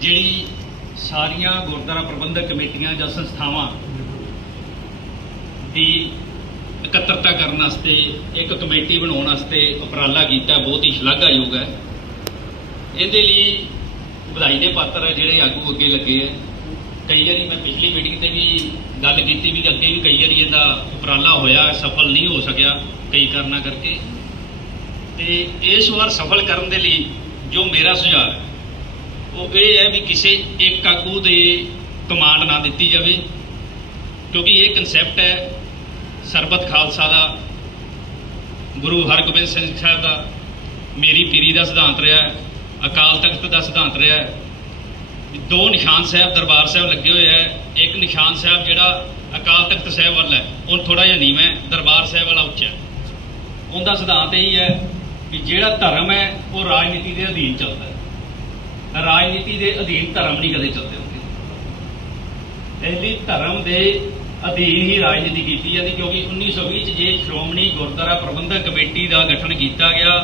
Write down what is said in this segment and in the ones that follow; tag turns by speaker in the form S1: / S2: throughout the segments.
S1: ਜਿਹੜੀ ਸਾਰੀਆਂ ਗੁਰਦੁਆਰਾ ਪ੍ਰਬੰਧਕ ਕਮੇਟੀਆਂ ਜਾਂ ਸੰਸਥਾਵਾਂ ਦੀ ਇਕੱਤਰਤਾ ਕਰਨ ਵਾਸਤੇ, ਇੱਕ ਕਮੇਟੀ ਬਣਾਉਣ ਵਾਸਤੇ ਉਪਰਾਲਾ ਕੀਤਾ, ਬਹੁਤ ਹੀ ਸ਼ਲਾਘਾਯੋਗ ਹੈ। ਇਹਦੇ ਲਈ ਵਧਾਈ ਦੇ ਪਾਤਰ ਹੈ ਜਿਹੜੇ ਆਗੂ ਅੱਗੇ ਲੱਗੇ ਹੈ ਕਈ ਵਾਰੀ ਮੈਂ ਪਿਛਲੀ ਮੀਟਿੰਗ ਤੇ ਵੀ ਗੱਲ ਕੀਤੀ ਵੀ ਅੱਗੇ ਵੀ ਕਈ ਵਾਰੀ ਇਹਦਾ ਉਪਰਾਲਾ ਹੋਇਆ, ਸਫਲ ਨਹੀਂ ਹੋ ਸਕਿਆ ਕਈ ਕਾਰਨਾਂ ਕਰਕੇ। ਤੇ ਇਸ ਵਾਰ ਸਫਲ ਕਰਨ ਦੇ ਲਈ ਜੋ ਮੇਰਾ ਸੁਝਾਅ ਹੈ ਉਹ ਇਹ ਹੈ ਵੀ ਕਿਸੇ ਇੱਕ ਆਗੂ ਦੇ ਕਮਾਂਡ ਨਾ ਦਿੱਤੀ ਜਾਵੇ, ਕਿਉਂਕਿ ਇਹ ਕਨਸੈਪਟ ਹੈ ਸਰਬਤ ਖਾਲਸਾ ਦਾ, ਗੁਰੂ ਹਰਗੋਬਿੰਦ ਸਿੰਘ ਸਾਹਿਬ ਦਾ, ਮੇਰੀ ਪੀਰੀ ਦਾ ਸਿਧਾਂਤ ਰਿਹਾ ਅਕਾਲ ਤਖਤ ਦਾ ਸਿਧਾਂਤ ਰਿਹਾ ਦੋ ਨਿਸ਼ਾਨ ਸਾਹਿਬ, ਦਰਬਾਰ ਸਾਹਿਬ ਲੱਗੇ ਹੋਏ ਹੈ, ਇੱਕ ਨਿਸ਼ਾਨ ਸਾਹਿਬ ਜਿਹੜਾ ਅਕਾਲ ਤਖਤ ਸਾਹਿਬ ਵੱਲ ਹੈ ਉਹ ਥੋੜਾ ਜਿਹਾ ਨੀਵਾਂ ਹੈ, ਦਰਬਾਰ ਸਾਹਿਬ ਵਾਲਾ ਉੱਚਾ ਉਹਦਾ ਸਿਧਾਂਤ ਇਹੀ ਹੈ ਕਿ ਜਿਹੜਾ ਧਰਮ ਹੈ, ਉਹ ਰਾਜਨੀਤੀ ਦੇ ਅਧੀਨ ਚੱਲਦਾ ਹੈ। ਰਾਜਨੀਤੀ ਦੇ ਅਧੀਨ ਧਰਮ ਨਹੀਂ ਕਦੇ ਚੱਲਦੇ ਹੁੰਦੇ। ਇਸ ਧਰਮ ਦੇ ਅਧੀਨ ਹੀ ਰਾਜਨੀਤੀ ਕੀਤੀ ਜਾਂਦੀ, ਕਿਉਂਕਿ 1920 ਚ ਜੇ ਸ਼੍ਰੋਮਣੀ ਗੁਰਦੁਆਰਾ ਪ੍ਰਬੰਧਕ ਕਮੇਟੀ ਦਾ ਗਠਨ ਕੀਤਾ ਗਿਆ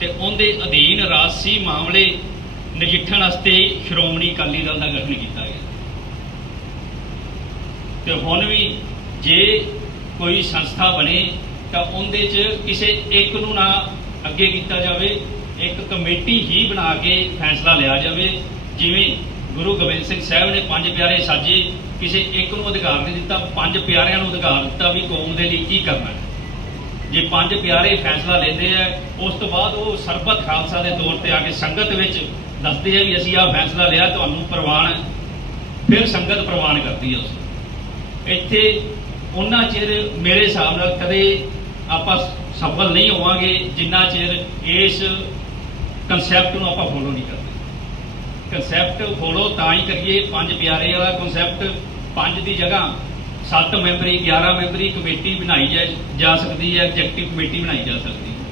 S1: ਤੇ ਉਹਦੇ ਅਧੀਨ ਰਾਜਸੀ ਮਾਮਲੇ ਨਜਿੱਠਣ ਵਾਸਤੇ ਸ਼੍ਰੋਮਣੀ ਅਕਾਲੀ ਦਲ ਦਾ ਗਠਨ ਕੀਤਾ ਗਿਆ। ਤੇ ਹੁਣ ਵੀ ਜੇ ਕੋਈ ਸੰਸਥਾ ਬਣੇ ਤਾਂ ਉਹਦੇ 'ਚ ਕਿਸੇ ਇੱਕ ਨੂੰ ਨਾ ਅੱਗੇ ਕੀਤਾ ਜਾਵੇ ਇੱਕ ਕਮੇਟੀ ਹੀ ਬਣਾ ਕੇ ਫੈਸਲਾ ਲਿਆ ਜਾਵੇ, ਜਿਵੇਂ ਗੁਰੂ ਗੋਬਿੰਦ ਸਿੰਘ ਸਾਹਿਬ ਨੇ ਪੰਜ ਪਿਆਰੇ ਸਾਜੇ ਕਿਸੇ ਇੱਕ ਨੂੰ ਅਧਿਕਾਰ ਨਹੀਂ ਦਿੱਤਾ, ਪੰਜ ਪਿਆਰਿਆਂ ਨੂੰ ਅਧਿਕਾਰ ਦਿੱਤਾ ਵੀ ਕੌਮ ਦੇ ਲਈ ਕੀ ਕਰਨਾ ਹੈ। ਜੇ ਪੰਜ ਪਿਆਰੇ ਫੈਸਲਾ ਲੈਂਦੇ ਆ, ਉਸ ਤੋਂ ਬਾਅਦ ਉਹ ਸਰਬਤ ਖਾਲਸਾ ਦੇ ਤੌਰ ਤੇ ਆ ਕੇ ਸੰਗਤ ਵਿੱਚ ਦੱਸਦੇ ਆ ਵੀ ਅਸੀਂ ਆਹ ਫੈਸਲਾ ਲਿਆ, ਤੁਹਾਨੂੰ ਪ੍ਰਵਾਨ, ਫਿਰ ਸੰਗਤ ਪ੍ਰਵਾਨ ਕਰਦੀ ਹੈ ਉਸ ਇੱਥੇ ਉਹਨਾਂ ਚਿਰ ਮੇਰੇ ਹਿਸਾਬ ਨਾਲ ਕਦੇ ਆਪਾਂ ਸਫਲ ਨਹੀਂ ਹੋਵਾਂਗੇ, ਜਿੰਨਾ ਚਿਰ ਇਸ ਕਨਸੈਪਟ ਨੂੰ ਆਪਾਂ ਫੋਲੋ ਨਹੀਂ ਕਰਦੇ। ਕਨਸੈਪਟ ਫੋਲੋ ਤਾਂ ਹੀ ਕਰੀਏ, ਪੰਜ ਪਿਆਰੇ ਵਾਲਾ ਕਨਸੈਪਟ ਪੰਜ ਦੀ ਜਗ੍ਹਾ ਸੱਤ ਮੈਂਬਰੀ 11 ਮੈਂਬਰੀ ਕਮੇਟੀ ਬਣਾਈ ਜਾ- ਜਾ ਸਕਦੀ ਹੈ, ਐਗਜ਼ੈਕਟਿਵ ਕਮੇਟੀ ਬਣਾਈ ਜਾ ਸਕਦੀ ਹੈ।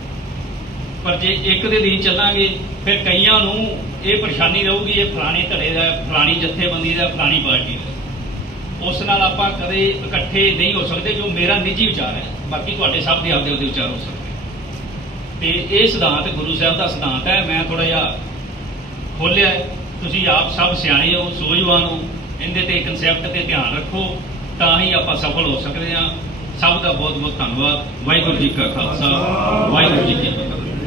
S1: ਪਰ ਜੇ ਇੱਕ ਦੇ ਦੀ ਚੱਲਾਂਗੇ, ਫਿਰ ਕਈਆਂ ਨੂੰ ਇਹ ਪਰੇਸ਼ਾਨੀ ਰਹੂਗੀ, ਇਹ ਫਲਾਣੇ ਧੜੇ ਦਾ, ਫਲਾਣੀ ਜਥੇਬੰਦੀ ਦਾ, ਫਲਾਣੀ ਪਾਰਟੀ ਦਾ। ਉਸ ਨਾਲ ਆਪਾਂ ਕਦੇ ਇਕੱਠੇ ਨਹੀਂ ਹੋ ਸਕਦੇ, ਜੋ ਮੇਰਾ ਨਿੱਜੀ ਵਿਚਾਰ ਹੈ। ਬਾਕੀ ਤੁਹਾਡੇ ਸਭ ਦੇ ਆਪਦੇ ਆਪਦੇ ਵਿਚਾਰ ਹੋ ਸਕਦੇ। ਤੇ ਇਹ ਸਿਧਾਂਤ ਗੁਰੂ ਸਾਹਿਬ ਦਾ ਸਿਧਾਂਤ ਹੈ, ਮੈਂ ਥੋੜਾ ਜਿਹਾ ਖੋਲਿਆ ਤੁਸੀਂ ਆਪ ਸਭ ਸਿਆਣੇ ਹੋ, ਸੋਝਵਾਨ ਹੋ, ਇਹਦੇ ਤੇ ਕਨਸੈਪਟ ਤੇ ਧਿਆਨ ਰੱਖੋ, ਤਾਂ ਹੀ ਆਪਾਂ ਸਫਲ ਹੋ ਸਕਦੇ ਹਾਂ। ਸਭ ਦਾ ਬਹੁਤ ਬਹੁਤ ਧੰਨਵਾਦ। ਵਾਹਿਗੁਰੂ ਜੀ ਕਾ ਖਾਲਸਾ, ਵਾਹਿਗੁਰੂ ਜੀ ਕੀ ਫਤਿਹ।